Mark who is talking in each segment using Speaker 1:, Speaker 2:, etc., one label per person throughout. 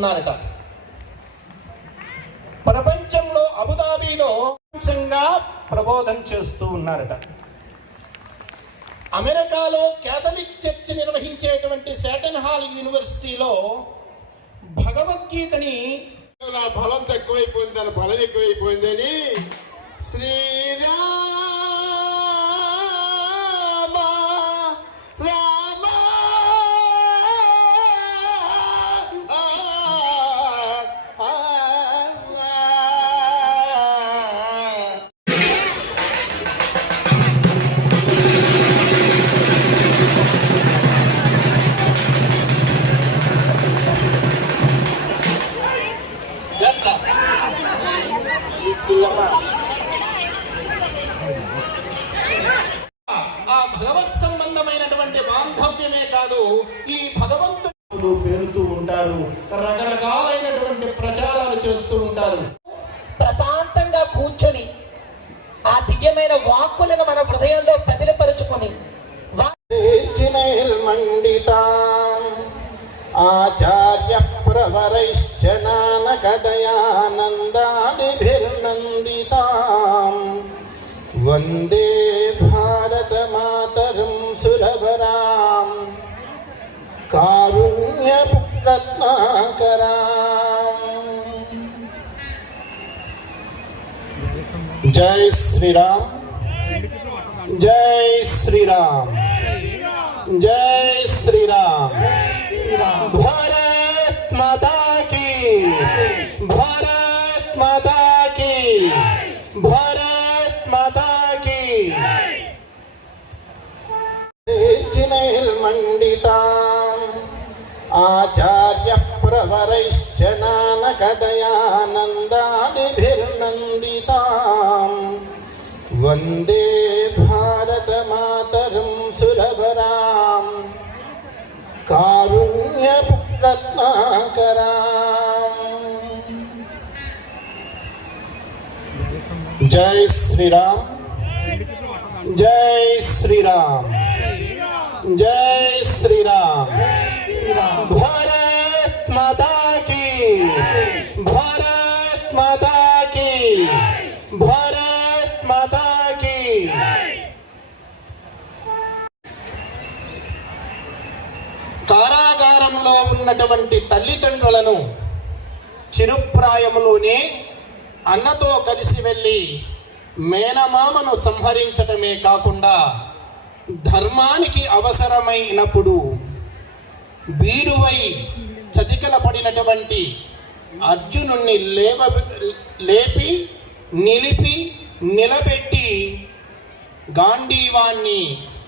Speaker 1: ఉన్నారట ప్రపంచంలో అబుదాబీలో అంశంగా ప్రబోధం చేస్తూ ఉన్నారట. అమెరికాలో కేథలిక్ చర్చ్ నిర్వహించేటువంటి శాటన్ హాల్ యూనివర్సిటీలో భగవద్గీతని
Speaker 2: నా బలం తక్కువైపోయింది దాని బలం ఎక్కువైపోయిందని
Speaker 3: శ్రీ కూర్చొని ఆ దివ్యమైన వాక్కులను మన హృదయంలో కదిలిపరుచుకొని వా-
Speaker 4: ఆచార్య ప్రవరైశ్చ నానకదయానందాదిభిర్నందితాం వందే భారత మాతరం जय श्री राम जय श्री राम जय श्री राम भारत माता की। भारत माता की। भारत माता की। चिनैर्मण्डिता नानक दयानंद जय श्री राम जय श्री राम जय श्री राम भारत
Speaker 1: माता ఉన్నటువంటి తల్లిదండ్రులను చిరుప్రాయములోనే అన్నతో కలిసి వెళ్ళి మేనమామను సంహరించటమే కాకుండా ధర్మానికి అవసరమైనప్పుడు వీరువై చతికల పడినటువంటి అర్జునుణ్ణి లేవ లేపి నిలిపి నిలబెట్టి గాంధీవాన్ని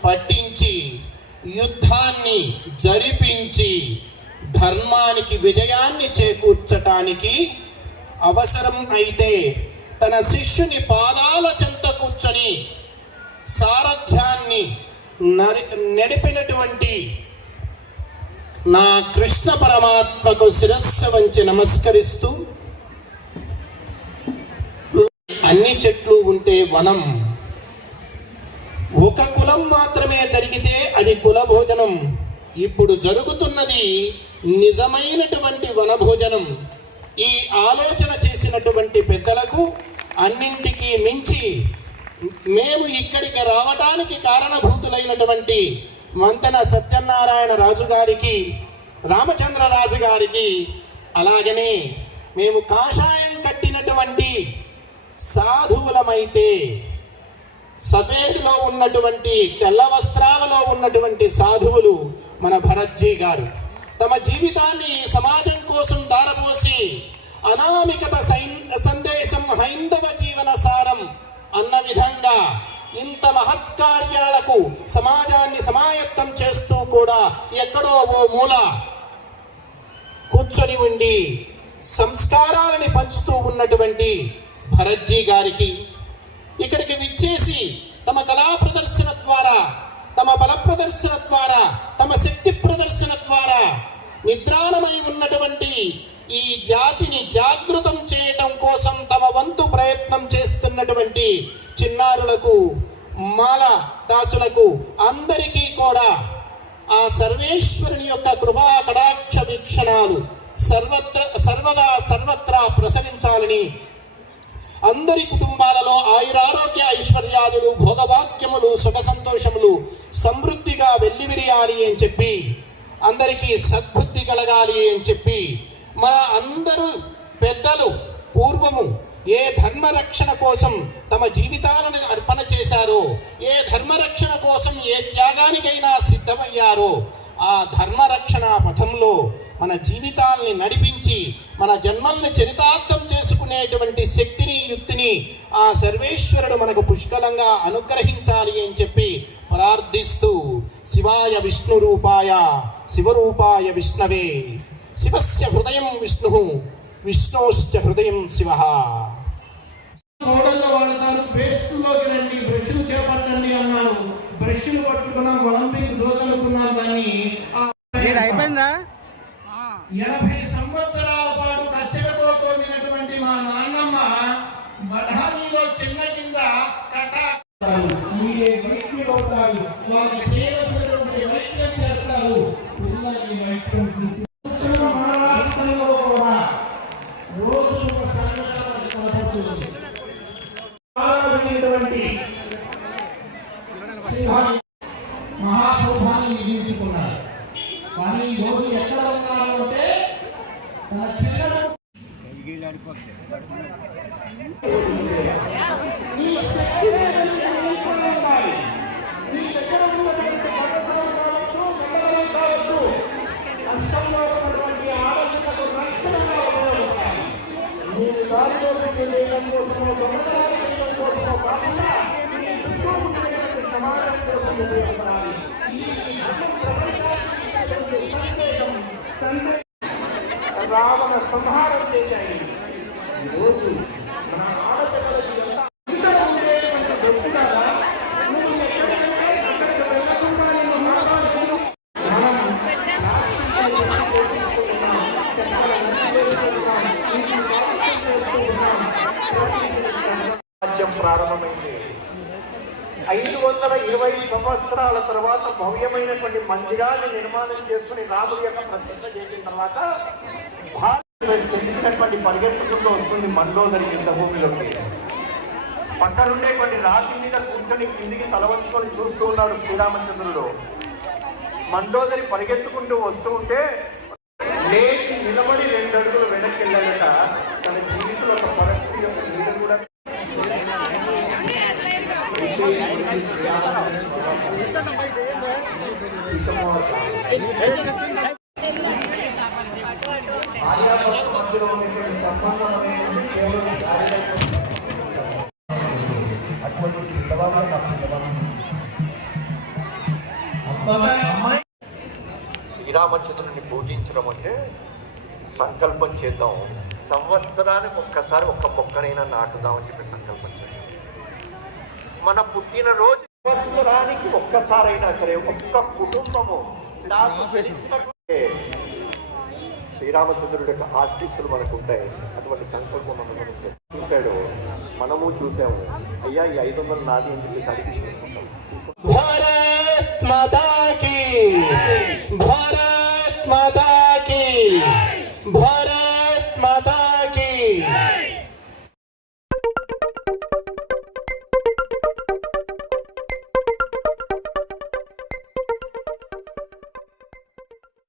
Speaker 1: పట్టించి యుద్ధాన్ని జరిపించి ధర్మానికి విజయాన్ని చేకూర్చటానికి అవసరం అయితే తన శిష్యుని పాదాల చెంత కూర్చొని సారథ్యాన్ని నడిపినటువంటి నా కృష్ణ పరమాత్మకు శిరస్సు వంచి నమస్కరిస్తూ అన్ని చెట్లు ఉంటే వనం. ఒక కులం మాత్రమే జరిగితే అది కుల భోజనం. ఇప్పుడు జరుగుతున్నది నిజమైనటువంటి వనభోజనం ఈ ఆలోచన చేసినటువంటి పెద్దలకు అన్నింటికీ మించి మేము ఇక్కడికి రావటానికి కారణభూతులైనటువంటి మంతన సత్యనారాయణ రాజు గారికి రామచంద్ర రాజు గారికి అలాగనే మేము కాషాయం కట్టినటువంటి సాధువులమైతే సఫేద్లో ఉన్నటువంటి తెల్ల వస్త్రాలలో ఉన్నటువంటి సాధువులు మన భరత్జీ గారు. తమ జీవితాన్ని సమాజం కోసం దారపోసి అనామికత సైన్- సందేశం హైందవ జీవన సారం అన్న విధంగా ఇంత మహత్కార్యాలకు సమాజాన్ని సమాయత్తం చేస్తూ కూడా ఎక్కడో ఓ మూల కూర్చొని ఉండి సంస్కారాలని పంచుతూ ఉన్నటువంటి భరత్జీ గారికి ఇక్కడికి విచ్చేసి తమ కళా ప్రదర్శన ద్వారా తమ బల ప్రదర్శన ద్వారా తమ శక్తి నిద్రాణమై ఉన్నటువంటి ఈ జాతిని జాగృతం చేయటం కోసం తమ వంతు ప్రయత్నం చేస్తున్నటువంటి చిన్నారులకు మాల దాసులకు అందరికీ కూడా ఆ సర్వేశ్వరుని యొక్క కృపా కటాక్ష వీక్షణాలు
Speaker 5: సర్వత్ర సర్వదా సర్వత్రా ప్రసరించాలని అందరి కుటుంబాలలో ఆయురారోగ్య ఐశ్వర్యాదులు భోగవాక్యములు సుఖ సంతోషములు సమృద్ధిగా వెల్లివిరియాలి అని చెప్పి అందరికీ సద్బుద్ధి కలగాలి అని చెప్పి మన అందరూ పెద్దలు పూర్వము ఏ ధర్మరక్షణ కోసం తమ జీవితాలను అర్పణ చేశారో ఏ ధర్మరక్షణ కోసం ఏ త్యాగానికైనా సిద్ధమయ్యారో ఆ ధర్మరక్షణ పథంలో మన జీవితాల్ని నడిపించి మన జన్మల్ని చరితార్థం చేసుకునేటువంటి శక్తిని యుక్తిని ఆ సర్వేశ్వరుడు మనకు పుష్కలంగా అనుగ్రహించాలి అని చెప్పి ప్రార్థిస్తూ శివాయ విష్ణు రూపాయ శివరూపాయ విష్ణవే. శివస్య హృదయం విష్ణు విష్ణోశ్చ హృదయం శివ.
Speaker 1: మోడల్లో వాడతారు పేస్టులోకి రండి బ్రష్లు చేపట్టండి అన్నారు. బ్రష్లు పట్టుకున్నాం ఒలింపిక్ రోజనుకున్నాం దాన్ని ఆ
Speaker 6: అయిపోయిందా?
Speaker 1: ఎనభై సంవత్సరాల పాటు తోమినటువంటి మా నాన్నమ్మ బఠానీలో చిన్న కింద కటా వైద్యులు అవుతారు వాళ్ళకి చేయవలసినటువంటి వైద్యం చేస్తారు. పిల్లల్ని వైద్యం కూర్చున్న మన రాష్ట్రంలో కూడా రోజు ఒక సంఘటన కనపడుతుంది ఆరాధనైనటువంటి సింహాన్ని మహాశోభాన్ని మిగించుకున్నాడు కానీ ఈ రోజు ఎక్కడ ఉన్నారు అంటే తన శిష్యులు రావణ సంహారం చేశాయి.
Speaker 7: సంవత్సరాల తర్వాత భవ్యమైనటువంటి మందిరాన్ని నిర్మాణం చేసుకుని రాముడి యొక్క ప్రతిష్ట చేసిన తర్వాత భారత పరిగెత్తుకుంటూ వస్తుంది మనలో కింద భూమిలోకి పక్కనుండే కొన్ని రాతి మీద కూర్చొని కిందికి తలవంచుకొని చూస్తూ ఉన్నాడు శ్రీరామచంద్రుడు. మండోదరి పరిగెత్తుకుంటూ వస్తూ ఉంటే లేచి నిలబడి రెండు అడుగులు వెనక్కి వెళ్ళాడట తన జీవితంలో ఒక పరిస్థితి శ్రీరామచంద్రుని పూజించడం అంటే సంకల్పం చేద్దాం. సంవత్సరానికి ఒక్కసారి ఒక్క మొక్కనైనా నాటుదామని చెప్పి సంకల్పం చేద్దాం. మన పుట్టినరోజు సంవత్సరానికి ఒక్కసారైనా సరే ఒక్క కుటుంబము నాకు తెలిసినటువంటి శ్రీరామచంద్రుడి యొక్క ఆశీస్సులు మనకు ఉంటాయి. అటువంటి సంకల్పం మనం చూశాడు మనము చూసాము అయ్యా ఈ ఐదు వందలు నాది అని చెప్పి అడిగి తీసుకుంటాం